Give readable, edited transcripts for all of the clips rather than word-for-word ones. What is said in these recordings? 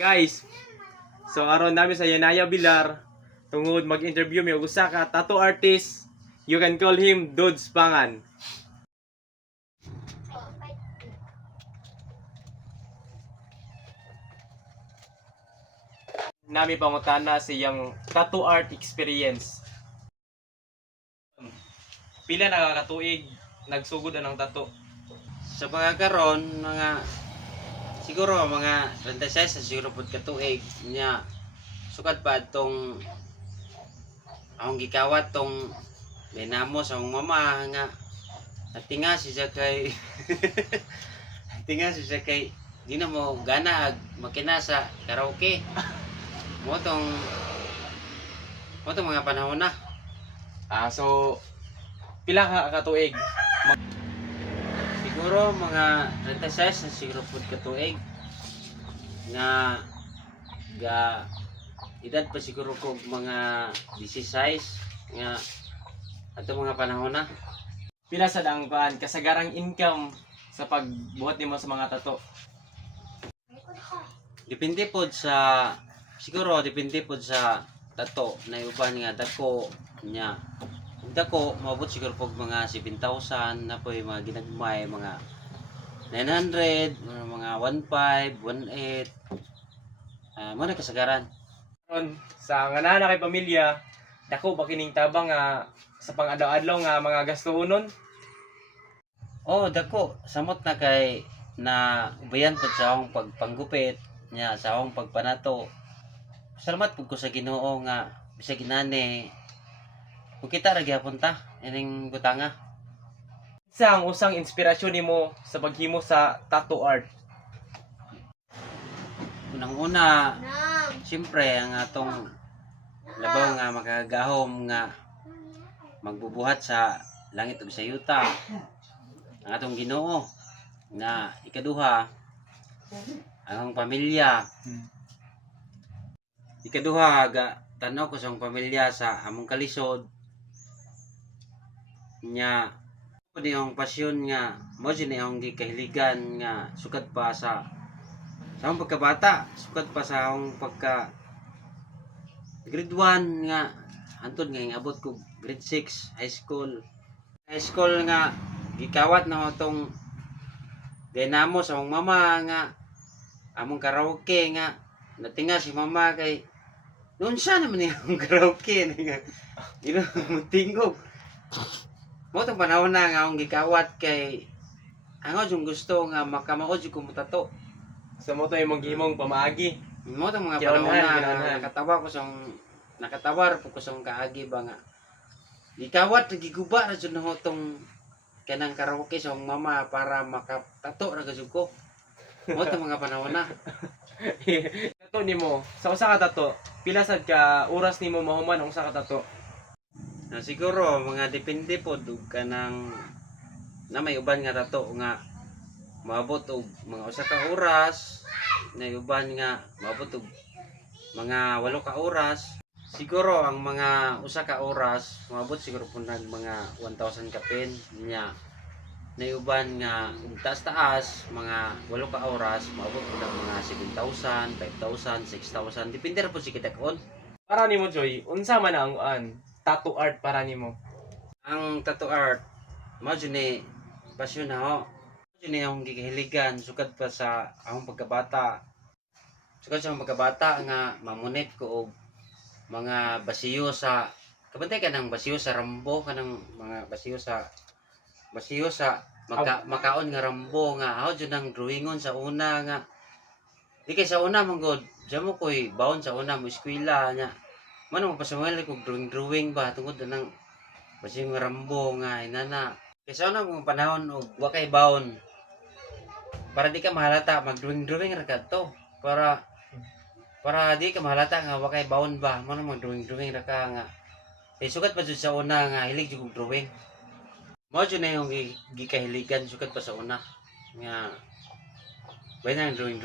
Guys, so aron namin sa Yanaya Bilar tungod mag-interview mi og usa ka tattoo artist. You can call him Dudes Pangan. Nami pangutana sa iyang tattoo art experience. Pila na katuig nagsugod anang tattoo? Sa pagkakaroon, siguro mga 26 sa siguro pud katuig niya sukad pa tong akong gikawat tong dinamo sa akong mama nga natinga siya kay natinga siya kay di na mo gana ag makina sa karaoke mo tong mga panahon na. So pila ka katuig? Siguro mga 36 na siguro pud katuig nga ga edad pa siguro ko mga 16 nga ato mga panahon na. Pila sad ang kasagarang income sa pagbuhat nimo sa mga tattoo? Depende pod sa tato na uban nga dako nya. Dako maabot siguro pog mga 7,000 na po mga ginagmay mga 900 mga 1,500 1,800 mo na kasagaran. Ron, sa ngana kay pamilya, dako ba kining tabang nga sa pang-adlaw-adlaw nga mga gastuhonon? Oh, dako samot na kay na ubayan pod sa akong pagpanggupit nya sa akong pagpanato. Salamat pud ko sa Ginoo nga bisag inani kung kita ra gyapon ta ining butanga. Sa ang usang inspirasyon nimo sa paghimo sa tattoo art? Unang-una, siyempre ang atong labaw nga makagahom nga magbubuhat sa langit ug sa yuta. Ang atong Ginoo na ikaduha ang akong pamilya. Ikaduha ga tanaw ko sa akong pamilya sa among kalisod nya pud yung pasyon nga mo ni akong gikahiligan nga sukad pa sa akong pagkabata, sukad pa sa akong pagka grade 1 nga antod nga abot ko grade 6 high school nga gikawat na atong dinamo sa akong mama nga among karaoke nga natinga si mama kay noon siya naman yung karaoke nga mutingog mo itong panahon na nga akong gikawat kay angod yung gusto nga makamaod yung kumutato. Sa mo to imong gihimong pamaagi. Mo itong mga Kinaunahan, panahon na kinaunahan. nakatawar po ko sa kaagi ba nga gikawat giguba ra jud na itong kanang karaoke sa akong mama para makatato ra gud ko. Mo itong mga panahon na. Tattoo nimo, sa usa ka tattoo, pila sad ka oras nimo mahuman ang usa ka tattoo? Siguro mga depende po kanang na may uban nga tato nga maabot og mga usa ka oras, na uban nga maabot og mga 8 ka oras. Siguro ang mga usa ka oras maabot siguro po nag mga 1,000 ka pen nya. Na uban nga taas-taas mga 8 ka oras maabot po ng mga 7,000, 5,000, 6,000 depende ra po si kitakon. Para nimo Joy, unsa man ang tattoo art para nimo? Ang tattoo art mao jud ni pasyon na ho. Mao jud ni akong gikahiligan sukad pa sa akong pagkabata. Sukad sa akong pagkabata nga mamunit ko og mga basiyo sa kabantay ka ng basiyo sa Rambo kanang mga basiyo sa makaon nga Rambo nga ako jud nang drawingon sa una nga di kay sa una manggod diyan mo koy baon sa una mo eskwela nya man mo pasamuel ko drawing ba tungod nang basiyo nga Rambo nga inana kay sa una mong panahon og wa kay baon para di ka mahalata mag-drawing ra kadto para di ka mahalata nga wa kay baon ba mo nang mag-drawing ra ka nga sukat pa jud sa una nga hilig jud og drawing. Mao jud na yung gikahiligan sukad pa sa una nga bay na drawing.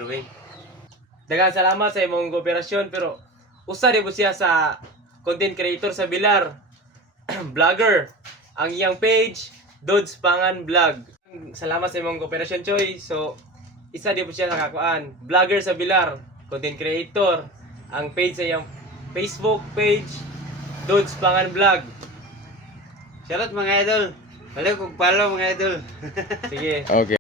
Daghang salamat sa imong kooperasyon pero usa di siya sa content creator sa Bilar. Vlogger. Ang iyang page Dudes Pangan Vlog. Salamat sa imong kooperasyon Choy. So isa di siya sa kakuan. Vlogger sa Bilar. content creator. Ang page sa iyang Facebook page, Dudes Pangan Vlog. Shoutout mga idol. Wala kong follow mga idol. Sige. Okay.